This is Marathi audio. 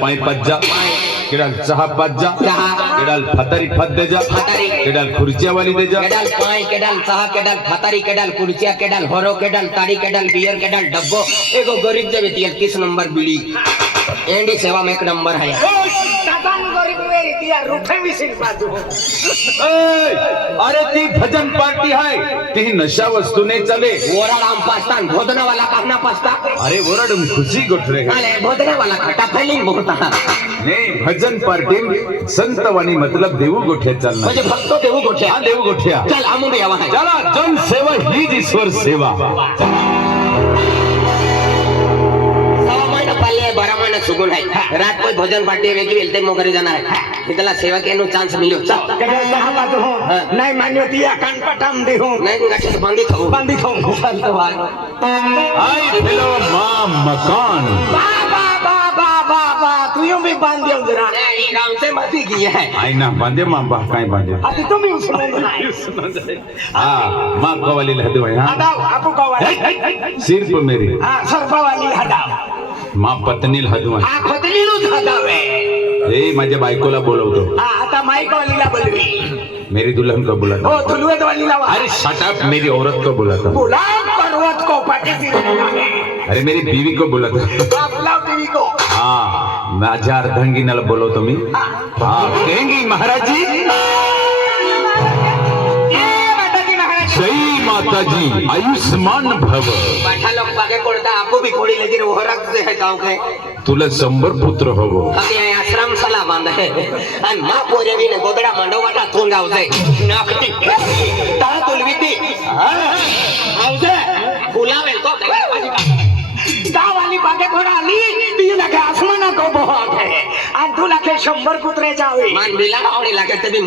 पाई पज्जा केडाल चहा पज्जा केडाल फतारी फत दे जा केडाल खुर्चिया वाली दे जा केडाल पाई केडाल चहा केडाल फतारी केडाल कुर्सिया केडाल हरो केडाल ताड़ी केडाल बियर केडाल डब्बो एगो गरीब जब 31 नंबर बीड़ी एंडी सेवा में 1 नंबर है अरे ती भजन पार्टी है ती नशा वस्तू नहीं चले वोराड आम पास्तान भोदना वाला कहना पास्ता अरे वोराड खुशी गोठरे अरे भोदना वाला खटा फैलिंग बोलता नहीं भजन पार्टी संत वाणी मतलब देऊ गोठ्या चालना म्हणजे फक्त देऊ गोठ्या हाँ देऊ गोठ्या चल आमू यावा है चला जन सेवा हीच ईश्वर सेवा 12 महीना सुगुन है रात को भोजन पार्टी में वेलते मोगरे जाना है इतला सेवा के नो चांस मिलो नहीं मान्य दिया कान पटाम दे हूं नहीं गाठी तो बांधी खाऊं आई फिलो मां मकान बाबा तू यूं भी बांध दियो जरा नहीं गांव से मती की है आई ना बांधे मां बा काय बांधे अभी तुम ही सुनो हां मां कवाली हदो है हां हटाओ आपको कवाली सिर पे मेरी हां सरपा वाली हटाओ मां पत्नी हदो है हां खोतली नु हटावे ए माझ्या बायकोला बोलवतो हां आता माईक वालीला बोलवी मेरी दुल्हन को बुलाता ओ दुलवेद वालीला अरे शट अप मेरी औरत को बुलाता बुला पर्वत को पाटी सी अरे मेरी बीवी को बुलाता बुलाओ टीवी को हाँ माझ्या अर्धांगिनीला बोलवतो मी हाँ कहेंगी महाराज जी जय माता जी आयुष्मान भव बैठा लोग बागे कोड़ता आपको भी कोड़ी लगी वो रख दे है गांव के तुला 100 पुत्र होवो अभी ये आश्रम सला बांध है आणि मां पोरे भी ने गोदडा मांडव वाटा तोंड आवजे नाकटी ता तुलवीती आवजे फुलावे तो गावाली बागे कोडा आली ती लगे आसमाना को बहुत है आणि तू लगे 100 कुत्रे जावे मान बिला आवडी लागे ते